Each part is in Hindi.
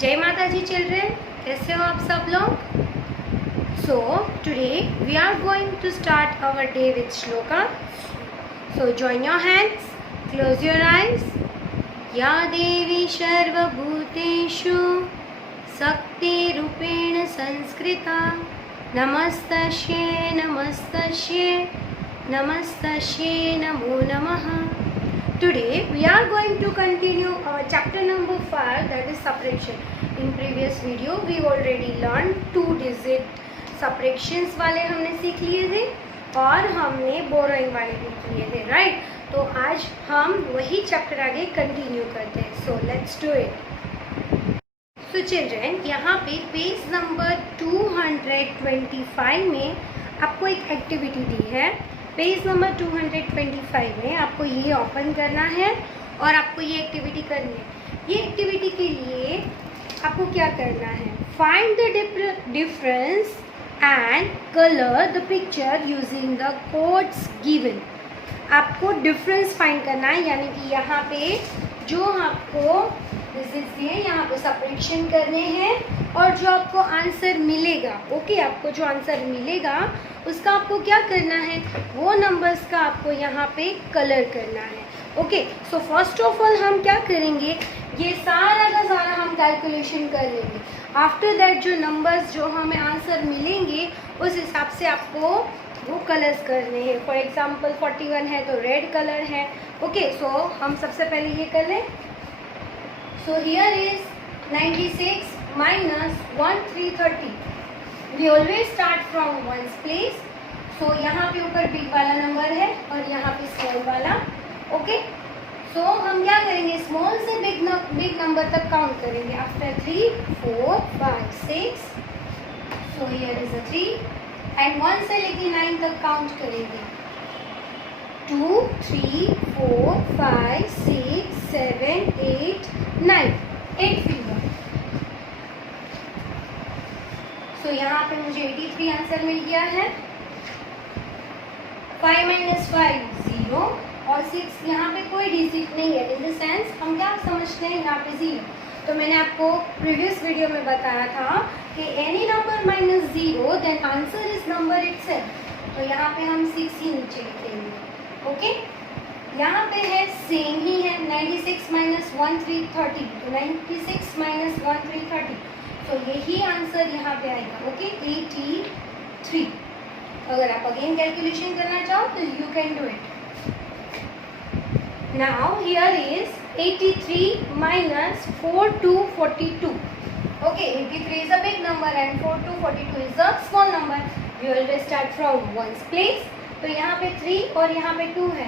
जय माता जी चिल्ड्रेन, कैसे हो आप सब लोग। So today we are going to start our day with shloka. So join your hands, close your eyes. या देवी सर्वभूतेषु शक्तिरूपेण संस्कृता नमस्तस्यै नमस्तस्यै नमस्तस्यै नमो नमः. Today we are going to continue our chapter number 5, that is subtraction. In previous video we already learned 2 digit subtractions वाले हमने सीख लिए थे और हमने borrowing वाले भी किए थे, राइट. तो आज हम वही चैप्टर आगे कंटिन्यू करते हैं. So let's do it. So children, यहाँ पे पेज नंबर 225 में आपको एक एक्टिविटी दी है. पेज नंबर 225 में आपको ये ओपन करना है और आपको ये एक्टिविटी करनी है. ये एक्टिविटी के लिए आपको क्या करना है, find the difference and colour the picture using the codes given. आपको डिफरेंस फाइंड करना है, यानी कि यहाँ पे जो आपको यहाँ पे सब्ट्रैक्शन करने हैं और जो आपको आंसर मिलेगा, ओके, आपको जो आंसर मिलेगा उसका आपको क्या करना है, वो नंबर्स का आपको यहाँ पे कलर करना है. Okay, so first of all हम क्या करेंगे, ये सारा का सारा हम कैलकुलेशन कर लेंगे. आफ्टर दैट जो नंबर्स जो हमें आंसर मिलेंगे उस हिसाब से आपको वो कलर्स करने हैं. फॉर एग्जाम्पल 41 है तो रेड कलर है. ओके, सो हम सबसे पहले ये कर लें. So here is 96 minus 1 330. We always start from ones place. So यहाँ पे ऊपर बिग वाला नंबर है और यहाँ पे स्मॉल वाला. ओके, सो हम क्या करेंगे, स्मॉल से बिग नंबर तक काउंट करेंगे. After 3 4 5 6. So here is a 3 and 1 से लेके 9 तक काउंट करेंगे. 2 3 4 5 6 7 8 9, 8 फिंगर. सो यहाँ पे मुझे 83 आंसर मिल गया है. 5 minus 5 0 और 6 यहाँ पे कोई डिजिट नहीं है. इन द सेंस हम क्या समझते हैं, यहाँ पे 0. तो मैंने आपको प्रीवियस वीडियो में बताया था कि any number minus 0 then answer is number itself. तो यहाँ पे हम 6 ही नीचे लिखेंगे. ओके, यहाँ पे है सेम ही है. 96 माइनस 1 330, तो 96 माइनस 1 330, तो यही आंसर यहाँ पे आएगा. ओके, 83. अगर आप अगेन कैलकुलेशन करना चाहो तो you can do it. Now here is 83 minus 4 2 42. Okay, 83 is a big number and 4 2 42 is a small number. We always start from ones place. तो यहाँ पे 3 और यहाँ पे 2 है,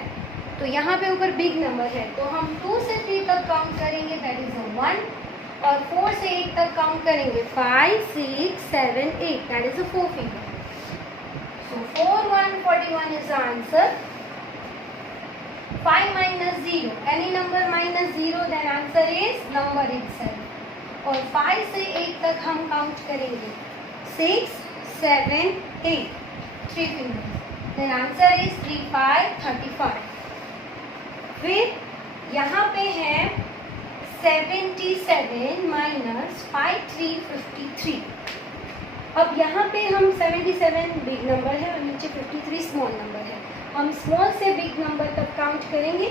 तो यहाँ पे ऊपर बिग नंबर है, तो हम 2 से 3 तक काउंट करेंगे, दैट इज अ 1. और 4 से 8 तक काउंट करेंगे, 5 6 7 8, that is a 4 finger. So 4 1 41 is the answer. 5 minus 0, any number minus 0 then answer is number itself. और 5 से 8 तक हम काउंट करेंगे, 6 7 8, 3 फिंगर. Then answer is 3 5 35. फिर यहाँ पे है 77 माइनस 5 3 53. अब यहाँ पे हम 77 बिग नंबर है और नीचे 53 स्मॉल नंबर है. हम स्मॉल से बिग नंबर तक काउंट करेंगे.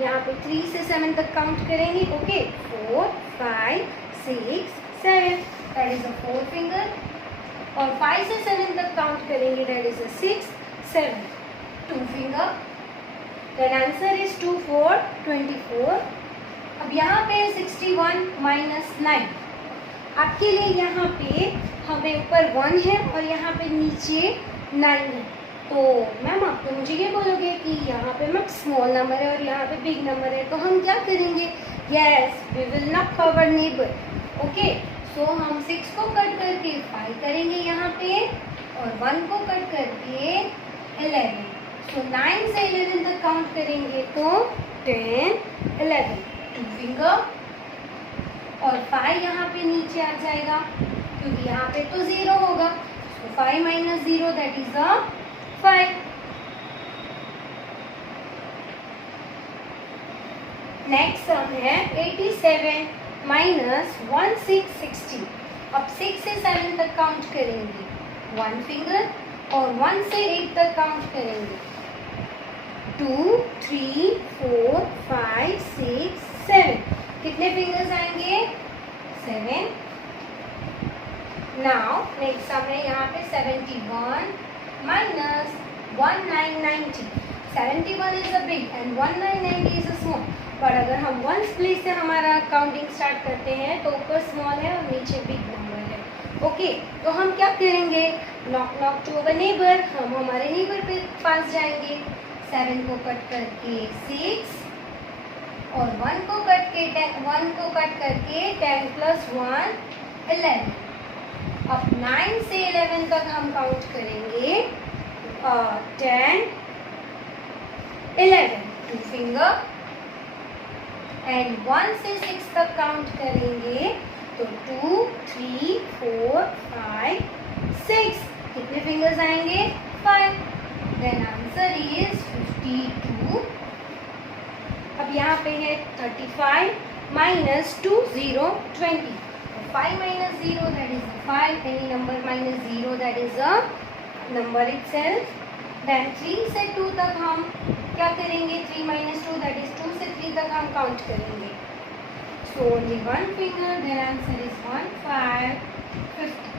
यहाँ पे 3 से 7 तक काउंट करेंगे. Okay, 4 5 6 7, that is a 4 finger. और 5 से 7 तक काउंट करेंगे, that is a 6 7, 2 finger. Then answer is 2 4 24. अब यहाँ पे 61 माइनस 9. आपके लिए यहाँ पे हमें ऊपर 1 है और यहाँ पे नीचे 9 है. तो मैम आप तो मुझे ये बोलोगे कि यहाँ पे मैम स्मॉल नंबर है और यहाँ पे बिग नंबर है, तो हम क्या करेंगे, yes we will not cover neighbour. Okay, so हम 6 को कट करके 5 करेंगे यहाँ पे और 1 को कट करके 11. तो 9 से 11 तक काउंट करेंगे तो 10 11, 2 फिंगर. और 5 यहाँ पे नीचे आ जाएगा क्योंकि यहाँ पे तो 0 होगा. तो 5 minus 0 that is a 5. Next sum है 87 माइनस 1 6 60। अब 6 से 7 तक काउंट करेंगे 1 फिंगर और 1 से 8 तक काउंट करेंगे 2 3 4 5 6 7। कितने फिंगर्स आएंगे 7। नाउ नेक्स्ट हमें यहाँ पे 71 minus 1990। 71 is a big and 1990 is a small. पर अगर हम वंस प्लेस से हमारा काउंटिंग स्टार्ट करते हैं तो ऊपर स्मॉल है और नीचे बिग नंबर है। ओके, तो हम क्या करेंगे, knock knock to our neighbour, हम हमारे नेबर पे पास जाएंगे। 7 को कट करके 6 और 1 को कट करके 10 प्लस 1 11। अब 9 से 11 तक हम काउंट करेंगे 10 11 2 फिंगर एंड 1 से 6 तक काउंट करेंगे तो 2 3 4 5 6। कितने फिंगर्स आएंगे 5। Then answer is 52। अब यहाँ पे है 35 minus 2 0 20। 5 minus 0 that is a 5. Any number minus 0 that is a number itself. Then 3 से 2 तक हम क्या करेंगे, 3 minus 2 that is 2 से 3 तक हम काउंट करेंगे। So only 1 finger, their answer is 1 5 50।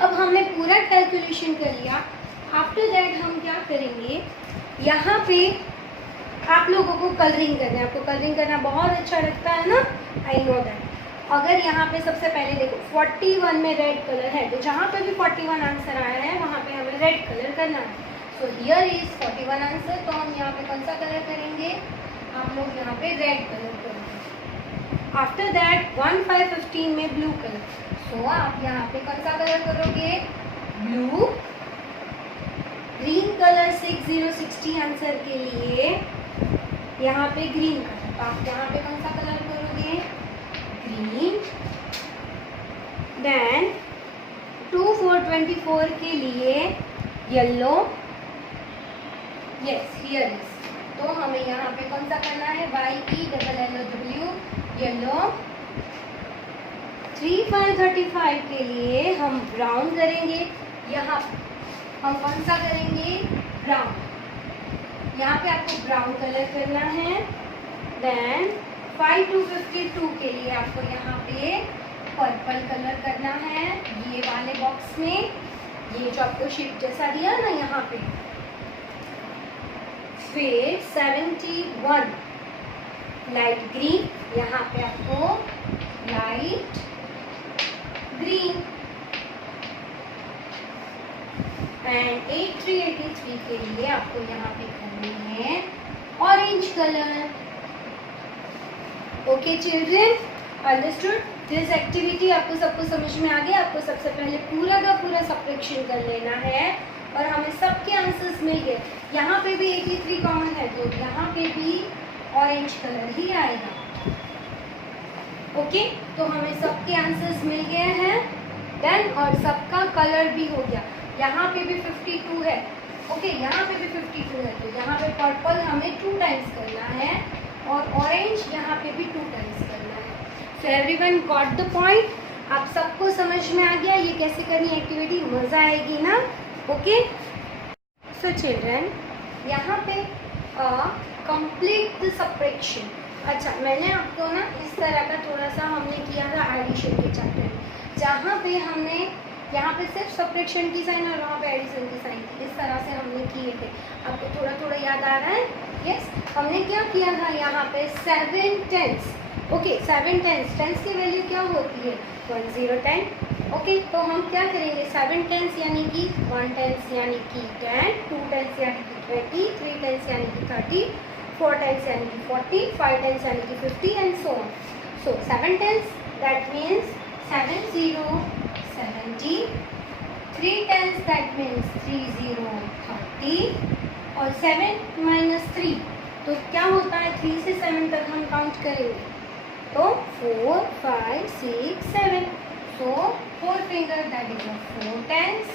अब हमने पूरा कैलकुलेशन कर लिया। आफ्टर दैट हम क्या करेंगे, यहाँ पे आप लोगों को कलरिंग करना है। आपको कलरिंग करना बहुत अच्छा लगता है ना, आई नो दैट। अगर यहाँ पे सबसे पहले देखो 41 में रेड कलर है, तो जहाँ पे भी 41 आंसर आया है वहाँ पे हमें रेड कलर करना है। सो हियर इज 41 आंसर, तो हम यहाँ पे कौन सा कलर करेंगे, आप लोग यहाँ पे रेड कलर करेंगे। आफ्टर दैट 1 5 15 में ब्लू कलर, सो आप यहाँ पे कौन सा कलर करोगे, ब्लू। ग्रीन कलर 6 0 60 आंसर के लिए यहाँ पे ग्रीन कलर, तो आप यहाँ पे कौन सा कलर करोगे, ग्रीन। देन 2 4 24 के लिए येलो, यस हियर इज, तो हमें यहाँ पे कौन सा करना है, YELLOW येलो। 3 5 35 के लिए हम ब्राउन करेंगे। यहाँ हम कौन सा करेंगे, ब्राउन। यहाँ पे आपको ब्राउन कलर करना है। देन 5 to 52 के लिए आपको यहाँ पे पर्पल कलर करना है, ये वाले बॉक्स में, ये जो आपको शेप जैसा दिया ना यहाँ पे। फिर 71 लाइट ग्रीन, यहाँ पे आपको लाइट ग्रीन। एंड 83 83 के लिए आपको यहाँ पे करनी है orange colour. Okay children, understood this activity? आपको सबको समझ में आ गया? आपको सबसे पहले पूरा का पूरा सब्ट्रैक्शन कर लेना है और हमें सबके आंसर्स मिल गए। यहाँ पे भी 83 कॉमन है, तो यहाँ पे भी ऑरेंज कलर ही आएगा। ओके, तो हमें सबके आंसर्स मिल गए हैं। देन और सबका कलर भी हो गया। यहाँ पे भी 52 है। ओके, यहाँ पे भी 52 है, तो यहाँ पे पर्पल हमें 2 टाइम्स करना है और ऑरेंज यहाँ पे भी 2 टाइम्स करना है। So everyone got the point? आप सबको समझ में आ गया ये कैसे करनी एक्टिविटी? मज़ा आएगी ना? ओके, सो चिल्ड्रन यहाँ पे कंप्लीट द सब्ट्रैक्शन। अच्छा, मैंने आपको ना इस तरह का थोड़ा सा हमने किया था एडिशन के चैप्टर में, जहाँ पे हमने यहाँ पे सिर्फ सब्ट्रैक्शन की साइन और वहाँ पे एडिशन की साइन थी। इस तरह से हमने किए थे। आपको थोड़ा थोड़ा याद आ रहा है? यस, हमने क्या किया था यहाँ पे 7 10s। ओके, 7 10s, टेंस की वैल्यू क्या होती है, 1 0 10। ओके, तो हम क्या करेंगे, 7 10s यानी कि 1 10s यानी कि 10, 2 10s यानी कि 20, 3 10s यानी कि 30, 4 10s यानी कि 40, 5 10s यानी कि 50 and so on. So 7 10s that means 7 0 70, 3 10s that means 3 0 30 और 7 minus 3, तो क्या होता है, 3 से 7 तक हम काउंट करेंगे, तो 4 5 6 7, so 4 finger that is 4 10s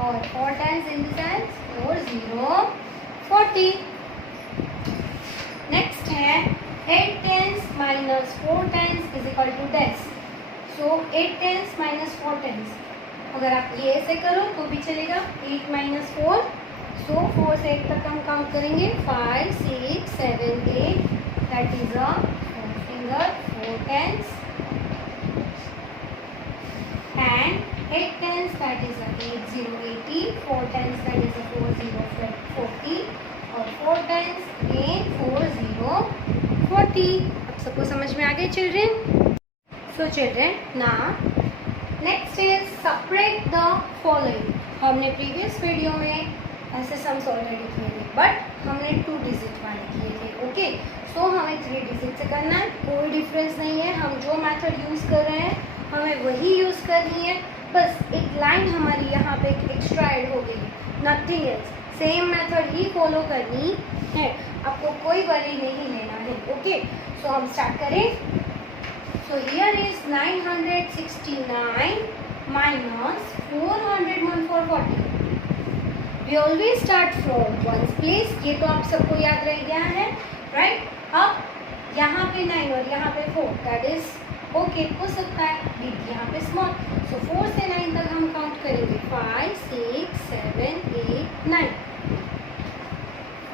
और 4 10s in the sense 4 0 40। Next है 8 10s minus 4 tens is equal to this. So 8 tens minus 4 tens. अगर आप ये ऐसे करो तो भी चलेगा. 8 minus 4. So 4 से 8 तक हम काउंट करेंगे. 5, 6, 7, 8. That is a 4 finger, 4 tens. And 8 tens, that is a 8 0 80. 4 tens, that is a 4 0 40. और 4 tens again 4 0 40. अब सबको समझ में आ गए children? So children, now next is separate the following. हमने प्रीवियस वीडियो में ऐसे सम्स ऑलरेडी किए थे, बट हमने 2 डिजिट वाले किए थे. ओके, सो हमें 3 डिजिट से करना है. कोई डिफरेंस नहीं है. हम जो मेथड यूज़ कर रहे हैं हमें वही यूज़ करनी है. बस एक लाइन हमारी यहाँ पे एक्स्ट्रा ऐड हो गई है, नथिंग एल्स. सेम मेथड ही फॉलो करनी है, आपको कोई वरी नहीं लेना है. ओके, सो हम स्टार्ट करें. So here is 969 minus 401 for 40. We always start from ones place. ये तो आप सबको याद रह गया है, right? अब यहाँ पे 9 और यहाँ पे 4, that is okay, हो सकता है बिग यहाँ पे स्मॉल. So 4 से 9 तक हम काउंट करेंगे. 5, 6, 7, 8, 9.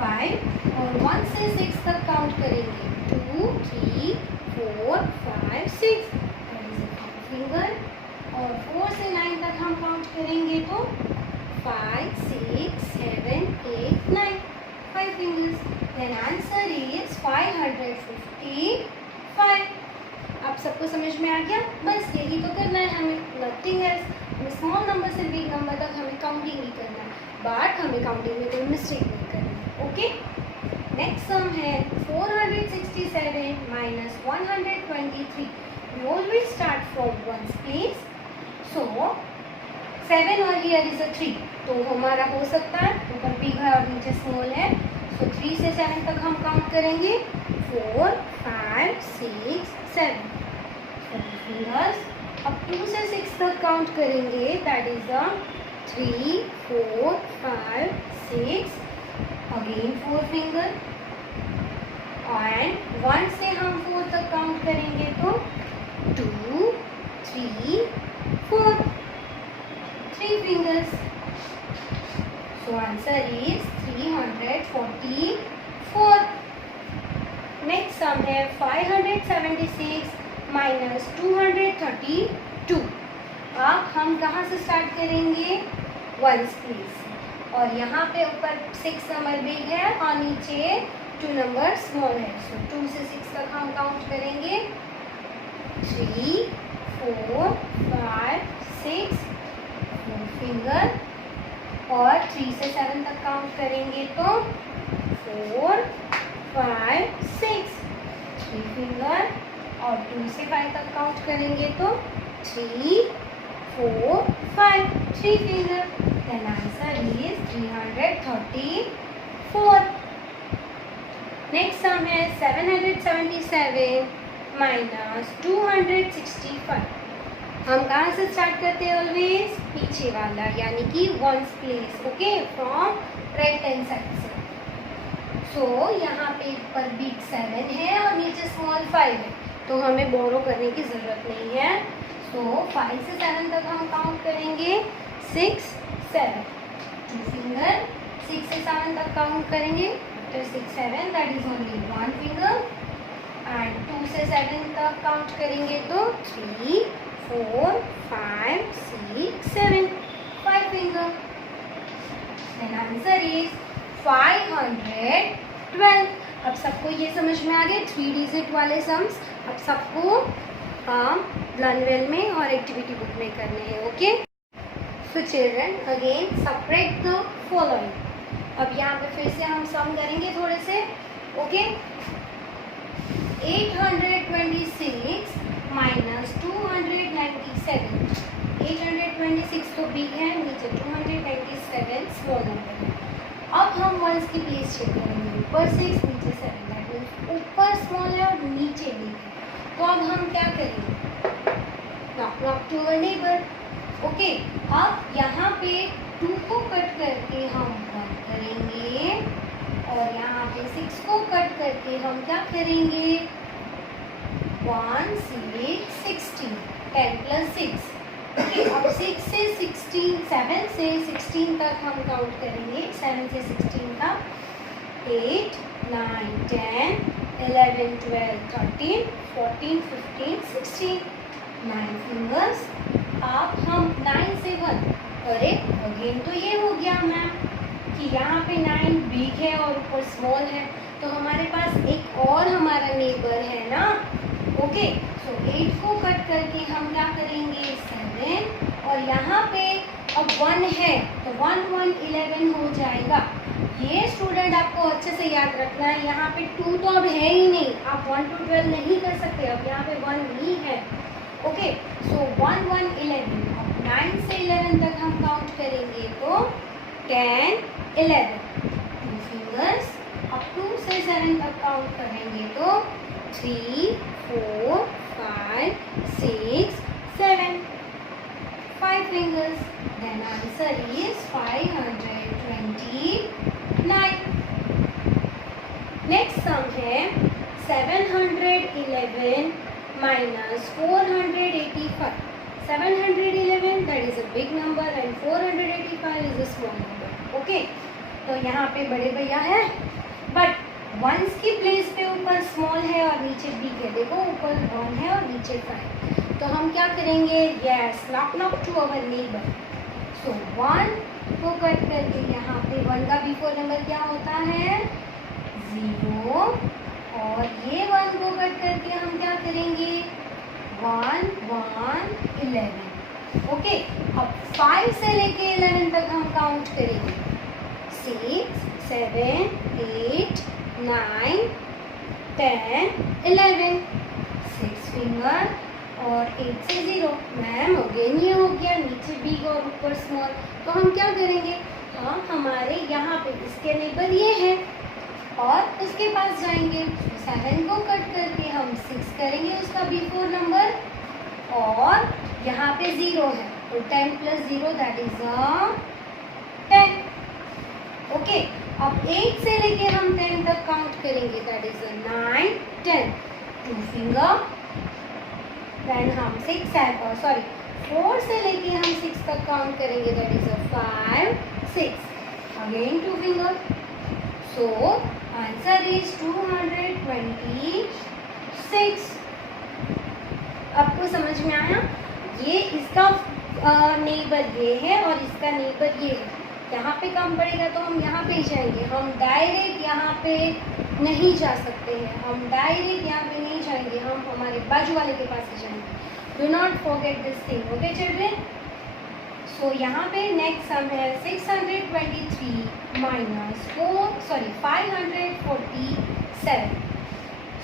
5 और 1 से 6 तक काउंट करेंगे. 2, 3, 4, 5, 6. That is a 5 finger. और 4 से 9 तक हम काउंट करेंगे तो 5, 6, 7, 8, 9. 5 fingers. Then answer is 555. आप सबको समझ में आ गया? बस यही तो करना है हमें, नथिंग एल्स. हमें स्मॉल नंबर से बिग नंबर तक हमें काउंटिंग ही करना है, बट हमें काउंटिंग में कोई मिस्टेक नहीं करनी है. ओके, नेक्स्ट सम है 467 minus 123. We always start from ones place. So 7 और here is a 3. तो हमारा हो सकता है ऊपर बिग है और नीचे स्मॉल है. So 3 से 7 तक हम काउंट करेंगे. 4, 5, 6, 7. 7 fingers. अब 2 से 6 तक काउंट करेंगे. That is a 3, 4, 5, 6. Again 4 finger. And 1 से हम 4 तक काउंट करेंगे तो 2, 3, 4. 3 fingers. So answer is 344. Next sum है 576 minus 232. अब हम कहाँ से स्टार्ट करेंगे? Ones place. और यहाँ पे ऊपर 6 नंबर बिग है और नीचे 2 नंबर स्मॉल है. सो 2 से 6 तक हम काउंट करेंगे. 3, 4, 5, 6. 4 फिंगर. और 3 से 7 तक काउंट करेंगे तो 4, 5, 6. 3 फिंगर. और 2 से 5 तक काउंट करेंगे तो 3, 4, 5. 3 finger. Then answer is 334. Next sum है 777 minus 265. हम कहाँ से स्टार्ट करते हैं? ऑलवेज पीछे वाला, यानी कि ones place. Okay, from right hand side से. सो यहाँ पे ऊपर बिग 7 है और नीचे स्मॉल 5 है, तो हमें बोरो करने की ज़रूरत नहीं है. सो 5 से 7 तक हम काउंट करेंगे. 6, 7. 2 finger. 6 से 7 तक काउंट करेंगे. After 6, 7, that is only 1 finger. And 2 से 7 तक काउंट करेंगे तो 3, 4, 5, 6, 7. 5 finger. Then answer is 512. अब सबको ये समझ में आ गए 3 डिजिट वाले सम्स. अब सबको लर्नवेल में और एक्टिविटी बुक में करने हैं. Okay, so children again separate the following. अब यहाँ पे फिर से हम सम करेंगे थोड़े से. Okay, 826 minus 297. 826 तो बिग है, नीचे 297 स्मॉल नंबर है. अब हम वंस की प्लेस चेक करेंगे. ऊपर 6, नीचे 7. दैट मीन्स ऊपर स्मॉल है और नीचे बिग है. तो अब हम क्या करेंगे? Knock knock to our neighbour. Okay, अब यहाँ पे 2 को कट करके हम 1 करेंगे और यहाँ पे 6 को कट करके हम क्या करेंगे? 1 6 16 10 plus 6। ओके, अब 6 से 16 7 से 16 तक हम काउंट करेंगे। 7 से 16 तक 8 9 10 11 12 13 14 15 16 9 फिंगर्स। अब हम 9 से 1, अरे अगेन तो ये हो गया मैम कि यहाँ पे 9 बिग है और ऊपर स्मॉल है, तो हमारे पास एक और हमारा नेबर है ना। ओके, सो 8 को कट करके हम क्या करेंगे 7, और यहाँ पे अब 1 है तो 1 1 11 हो जाएगा। ये स्टूडेंट आपको अच्छे से याद रखना है, यहाँ पे 2 तो अब है ही नहीं, आप 1 to 12 नहीं कर सकते, अब यहाँ पे 1 ही है। ओके, सो 1 1 11, अब 9 से 11 तक हम काउंट करेंगे तो 10 11 2 फिंगर्स। अब 2 से 7 तक काउंट करेंगे तो 3 4 5 6 7 5 fingers. Then answer is 529. Next sum है 711 minus 485. 711 that is a big number and 485 is a small number. Okay, तो यहाँ पे बड़े भैया है, बट वंस की प्लेस पे ऊपर स्मॉल है और नीचे बिग है। देखो ऊपर 1 है और नीचे 5, तो हम क्या करेंगे, yes knock knock to our neighbour. So 1 को कट करके यहाँ पे 1 का बिफोर नंबर क्या होता है 0, और ये 1 को कट करके हम क्या करेंगे 1 1 11। ओके, अब 5 से लेके 11 तक हम काउंट करेंगे 6 7 8 9 10 11 6 फिंगर और 8 से 0। मैम अगेन ये हो गया नीचे बिग और ऊपर स्मॉल, तो हम क्या करेंगे, हाँ हमारे यहाँ पे इसके नेबर ये है और उसके पास जाएंगे। 7 को कट करके हम 6 करेंगे उसका बिफोर नंबर, और यहाँ पे 0 है तो 10 plus 0 दैट इज 10। ओके, अब 8 से लेके हम 10 तक काउंट करेंगे दैट इज 9 10 2 फिंगर। देन हम 4 से लेके हम 6 तक काउंट करेंगे that is 5 6 again 2 finger. So answer is 226। आपको समझ में आया, ये इसका नेबर ये है और इसका नेबर ये है। यहाँ पे कम पड़ेगा तो हम यहाँ पे ही जाएंगे, हम डायरेक्ट यहाँ पे नहीं जा सकते हैं, हम डायरेक्ट यहाँ पे नहीं जाएंगे, हम हमारे बाजू वाले के पास ही जाएंगे। Do not forget this thing. Okay children, so यहाँ पे नेक्स्ट सम है 623 माइनस 547।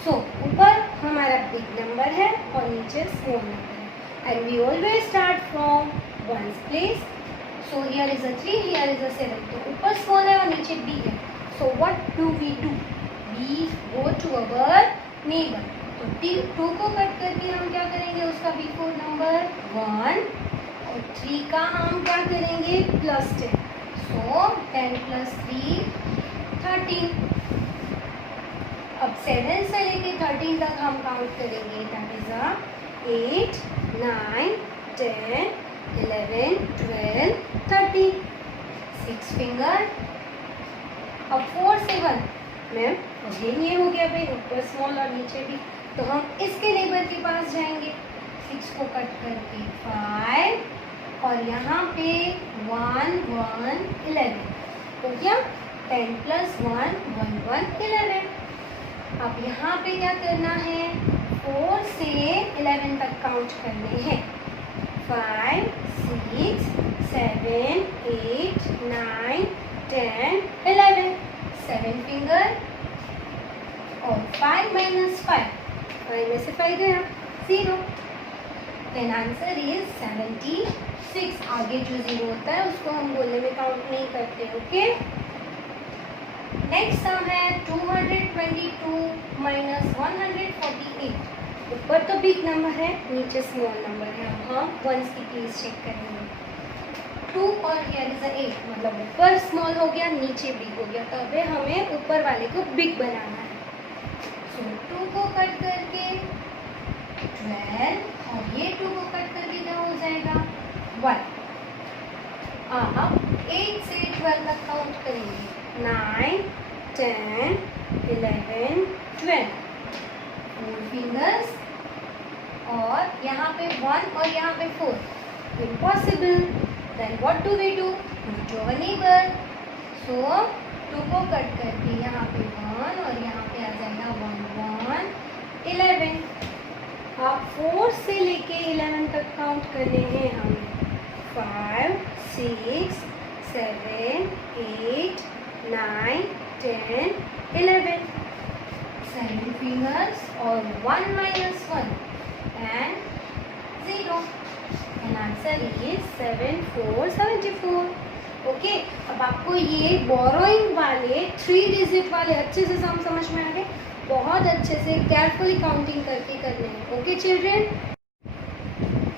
सो ऊपर हमारा बिग नंबर है और नीचे स्मॉल नंबर है, and we always start from ones place. So here is 3, here is 7, तो ऊपर स्मॉल है और नीचे बिग है। So what do? We go to our neighbour. तो 2 को कट करके हम क्या करेंगे उसका बिफोर नंबर 1, और 3 का हम क्या करेंगे प्लस 10। सो 10 plus 3 13। अब 7 से लेके 13 तक हम काउंट करेंगे दैट इज 8 9 10 11 12 13 6 फिंगर। अब 4 से 1, मैम अगेन ये हो गया भाई ऊपर स्मॉल और नीचे भी, तो हम इसके नेबर के पास जाएंगे। 6 को कट करके 5 और यहाँ पे 1 1 11 हो गया। 10 plus 1 1 1 11। अब यहाँ पे क्या करना है, 4 से 11 तक काउंट करने हैं। 5 6 7 8 9 10 11 7 फिंगर, और 5 minus 5 में से 5 गया 0। Then answer is 76। आगे जो 0 होता है उसको हम गोले में काउंट नहीं करते। ओके, नेक्स्ट सम है 222 माइनस 148। ऊपर तो बिग नंबर है नीचे स्मॉल नंबर है, हम वंस की प्लीज चेक करेंगे। 2 और हियर इज 8, मतलब ऊपर स्मॉल हो गया नीचे बिग हो गया, तो अब हमें ऊपर वाले को बिग बनाना है। सो 2 को कट करके 1। अब 8 से 12 तक काउंट करेंगे। 9, 10, 11, 12। 4 फिंगर्स और यहाँ पे 1 और यहाँ पे 4। Impossible. Then what do we do? Move to our neighbor. So 2 को कट करके यहाँ पे 1 और यहाँ पे आ जाएगा 1, 1, 11। अब 4 से लेके 11 तक काउंट करने हैं हमें। 5, 6, 7, 8, 9, 10, 11। 7 fingers और 1 minus 1 and 0. And answer is 7, 4, 74. Okay, अब आपको ये बोरोइंग वाले 3 डिजिट वाले अच्छे से समझ में आ गए। बहुत अच्छे से केयरफुली काउंटिंग करके करने हैं। ओके चिल्ड्रेन,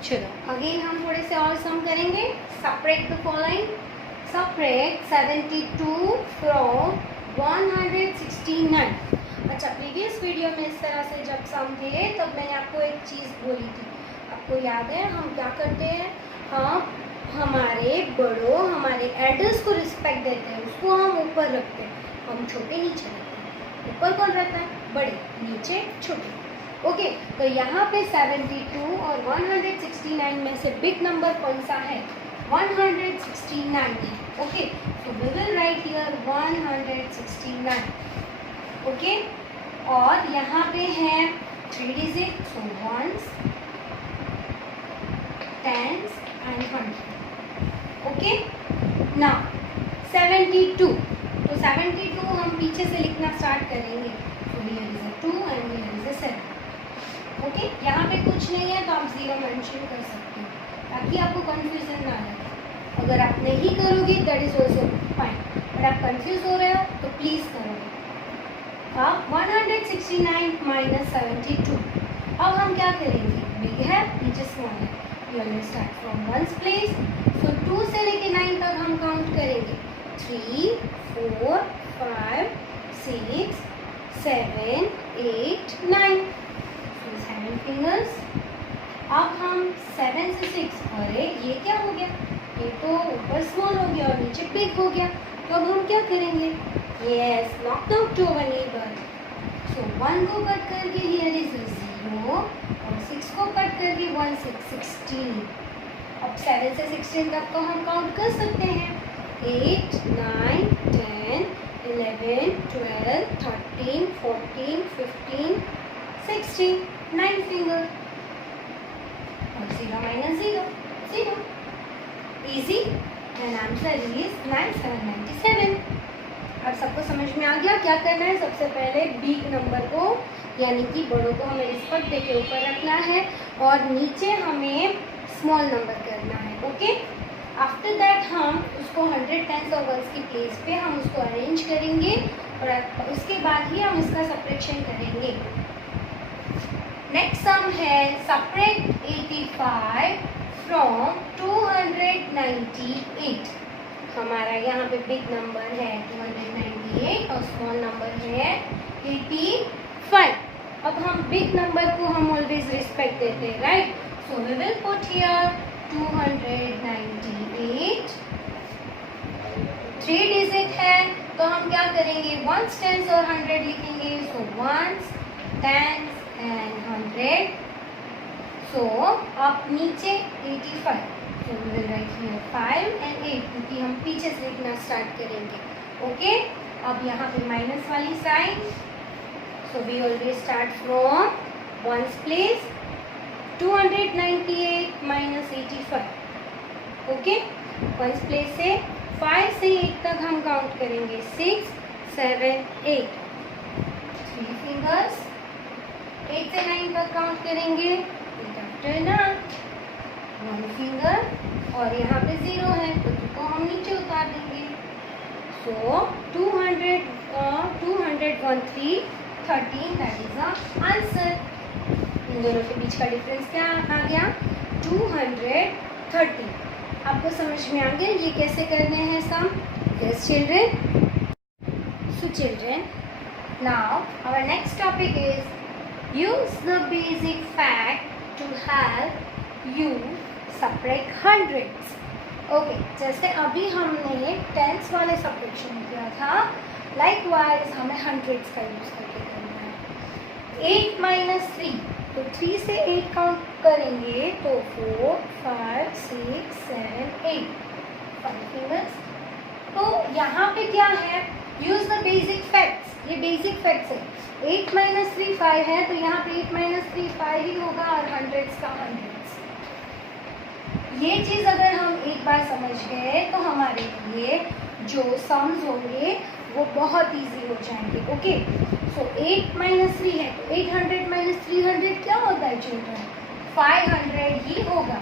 चलो अगेन हम थोड़े से और सम करेंगे। Separate the following. Separate 72 from 169। अच्छा, प्रीवियस वीडियो में इस तरह से जब सम थे तब मैंने आपको एक चीज़ बोली थी, आपको याद है? हम क्या करते हैं, हम हमारे बड़ों, हमारे एल्डर्स को रिस्पेक्ट देते हैं, उसको हम ऊपर रखते हैं, हम छोटे नीचे रखते हैं। ऊपर कौन रहता है? बड़े, नीचे छोटे। ओके, तो यहाँ पे 72 और 169 में से बिग नंबर कौन सा है? 169 है। ओके, तो we will write here 169। Okay, और यहाँ पे है 3 digit, so 1s, 10s and 100। Okay, now 72, तो 72 हम पीछे से लिखना स्टार्ट करेंगे। तो here is a 2 and here is a 7। Okay, यहाँ पे कुछ नहीं है तो आप 0 मेंशन कर सकते हैं ताकि आपको कंफ्यूजन ना रहे। अगर आप नहीं करोगे that is also fine, but आप कंफ्यूज हो रहे हो तो प्लीज़ करोगे। अब 169 माइनस 72। अब हम क्या करेंगे? बिग है, नीचे स्मॉल है। You will start from 1's place. So 2 से लेके 9 तक हम काउंट करेंगे। 3, 4, 5, 6, 7, 8, 9। So 7 fingers. अब हम 7 से 6, अरे ये क्या हो गया? ये तो ऊपर स्मॉल हो गया और नीचे बिग हो गया। तो अब हम क्या करेंगे? Yes, knocked out to our neighbor. So 1 को कट करके here is a 0 और 6 को कट करके 1, 6, 16। अब 7 से 16 तक तो हम काउंट कर सकते हैं। 8, 9, 10, 11, 12, 13, 14, 15, 16, 9 फिंगर और 0 minus 0, 0। Easy, and answer is 9797। अब सबको समझ में आ गया क्या करना है? सबसे पहले बिग नंबर को यानी कि बड़ों को हमें रिस्पेक्ट दे के ऊपर रखना है और नीचे हमें स्मॉल नंबर करना है। ओके, आफ्टर दैट हम उसको 100, 10s और 1s की प्लेस पे हम उसको अरेंज करेंगे और उसके बाद ही हम इसका सपरेशन करेंगे। नेक्स्ट सम है सेपरेट 85 फ्रॉम 298। हमारा यहाँ पे बिग नंबर है 298 और स्मॉल नंबर है 85। अब हम बिग नंबर को हम ऑलवेज रिस्पेक्ट देते हैं, right? So we will put here 298। 3 digit है तो हम क्या करेंगे? 1s, 10s और 100 लिखेंगे। सो 1s, 10s and 100। सो अब नीचे 85, so we will write here 5 and 8 क्योंकि हम पीछे से लिखना स्टार्ट करेंगे। ओके, अब यहाँ पे माइनस वाली sign, so we always start from 1's place। 298 minus 85। Okay, 1's place से 5 से 8 तक हम काउंट करेंगे। 6, 7, 8। 3 फिंगर्स। 8 से 9 तक काउंट करेंगे। आफ्टर ना 1 फिंगर और यहाँ पे 0 है तो 2 को हम नीचे उतार देंगे। सो 200, 213, 13 दैट इज द आंसर। इन दोनों के बीच का डिफरेंस क्या आ गया? 230। आपको समझ में आ गया ये कैसे करने हैं sum? Yes children. So children, now our next topic is use the basic fact to help you subtract hundreds. Okay, जैसे अभी हमने टेंस वाले सब्ट्रैक्शन किया था, लाइकवाइज हमें हंड्रेड्स का यूज़ करके करना है। 8 माइनस 3, तो 3 से 8 काउंट करेंगे तो 4 5 6 7 8, 5 फिंगर्स। तो यहाँ पे क्या है, यूज द बेसिक फैक्ट्स, ये बेसिक फैक्ट्स है। 8 माइनस 3 5 है, तो यहाँ पे 8 माइनस 3 5 ही होगा और हंड्रेड्स का हंड्रेड्स। ये चीज़ अगर हम एक बार समझ गए तो हमारे लिए जो सम्स होंगे वो बहुत इजी हो जाएंगे। ओके, सो 8 माइनस 3 है, तो 800 माइनस 300 क्या होता है चिल्ड्रन? 500 ही होगा।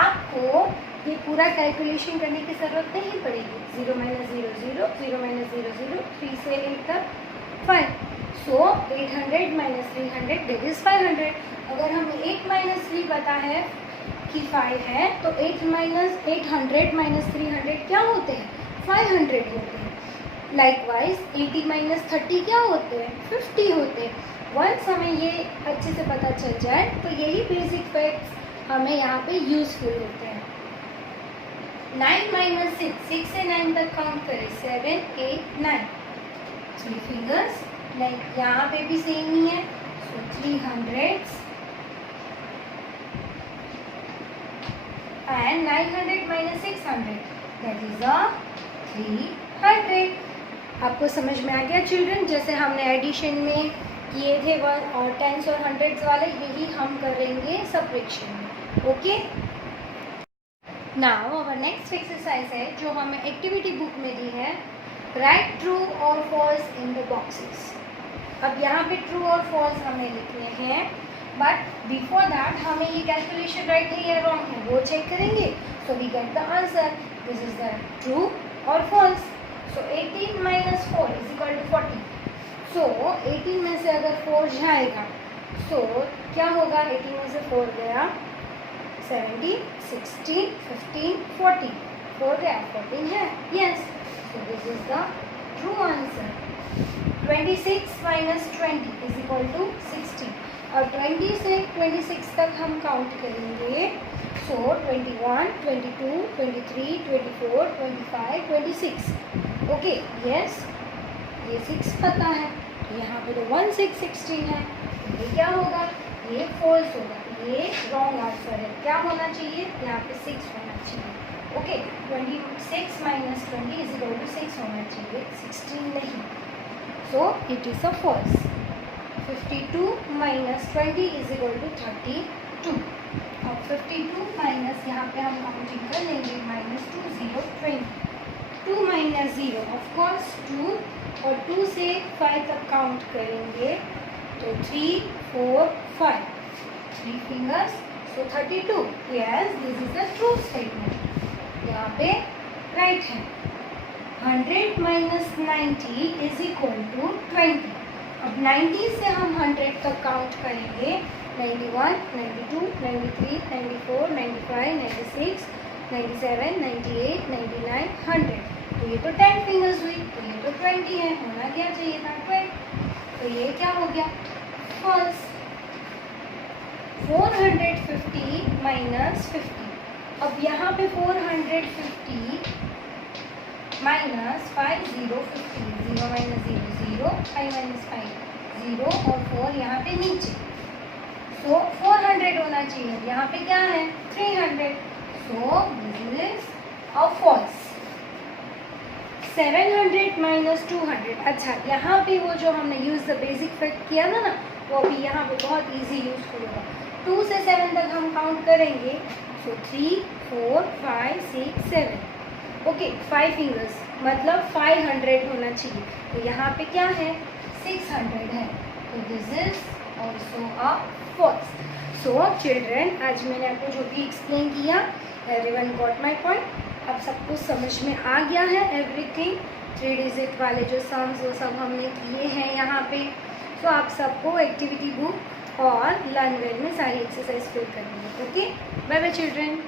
आपको ये पूरा कैलकुलेशन करने की ज़रूरत नहीं पड़ेगी। 0 माइनस 0 0, 0 माइनस 0 0, 3 से 8 तक 5। सो 800 माइनस 300 दैट इज़ 500। अगर हमें 8 माइनस 3 पता है कि 5 है, तो 800 माइनस 300 क्या होते हैं? 500 होते हैं। लाइकवाइज 80 माइनस 30 क्या होते हैं? 50 होते हैं। वंस हमें ये अच्छे से पता चल जाए तो यही बेसिक फैक्ट्स हमें यहाँ पे यूजफुल होते हैं। 9 माइनस 6, 6 से 9 तक काउंट करें, 7 8 9, 3 फिंगर्स। लाइक यहाँ पे भी सेम ही है, सो 300 and 900 minus 600 that is a 300। आपको समझ में आ गया चिल्ड्रन? जैसे हमने एडिशन में किए थे और टेंस और हंड्रेड्स वाले, यही हम करेंगे सब्ट्रैक्शन में। Okay, now our next exercise है जो हमें एक्टिविटी बुक में दी है, राइट ट्रू और फॉल्स इन द बॉक्सेस। अब यहाँ पे ट्रू और फॉल्स हमें लिखने हैं, बट बिफोर दैट हमें ये कैलकुलेशन राइट है या रॉन्ग है वो चेक करेंगे। So we get the answer, this is the true और false. So 18 minus 4 is equal to 40। So 18 में से अगर 4 जाएगा सो क्या होगा? 18 में से 4 गया 17, 16, 15, 40, 4 गया 14 है, yes. So this is the true answer. 26 minus 20 is equal to 60। और 20 से 26 तक हम काउंट करेंगे। सो 21, 22, 23, 24, 25, 26। ओके, यस, ये 6 पता है, यहाँ पे तो 1 6 16 है, ये क्या होगा? ये फॉल्स होगा, ये रॉन्ग आंसर है। क्या होना चाहिए? यहाँ पे 6 होना चाहिए। Okay, 26 minus 20 is equal to 6 होना चाहिए, 16 नहीं। So it is a false. 52 minus 20 is equal to 32। अब 52 माइनस यहाँ पे हम काउंटिंग कर लेंगे, माइनस 2 0 20। 2 माइनस 0 ऑफकोर्स 2, और 2 से 5 तक काउंट करेंगे तो 3 4 5, 3 fingers. So 32, yes, this is the true statement. यहाँ पे राइट है। 100 माइनस 90 इज इक्वल टू 20। अब 90 से हम 100 तक काउंट करेंगे, 91, 92, 93, 94, 95, 96, 97, 98, 99, 100। तो ये तो 10 फिंगर्स हुई, तो ये तो 20 है, होना क्या चाहिए था? 12। तो ये क्या हो गया? फॉल्स। 450 माइनस 50। अब यहाँ पे 450 माइनस 5 0 50, 0 माइनस 0 0, 5 माइनस 5 0 और 4 यहाँ पे नीचे। सो 400 होना चाहिए, यहाँ पे क्या है? 300। So this is a false. 700 minus 200। अच्छा, यहाँ पे वो जो हमने यूज़ द बेसिक फैक्ट किया था ना, वो भी यहाँ पे बहुत इजी यूजफुल होगा। 2 से 7 तक हम काउंट करेंगे, सो 3 4 5 6 7। ओके, 5 फिंगर्स मतलब 500 होना चाहिए, तो यहाँ पे क्या है? 600 है, तो this is also a false. So children, आज मैंने आपको जो भी एक्सप्लेन किया, एवरीवन गॉट माय पॉइंट। अब सब कुछ समझ में आ गया है, एवरीथिंग। 3 डिजिट वाले जो सम्स वो सब हमने किए हैं यहाँ पे। सो आप सबको एक्टिविटी बुक और लर्न वेल में सारी एक्सरसाइज फिल करनी है। Okay, bye bye children.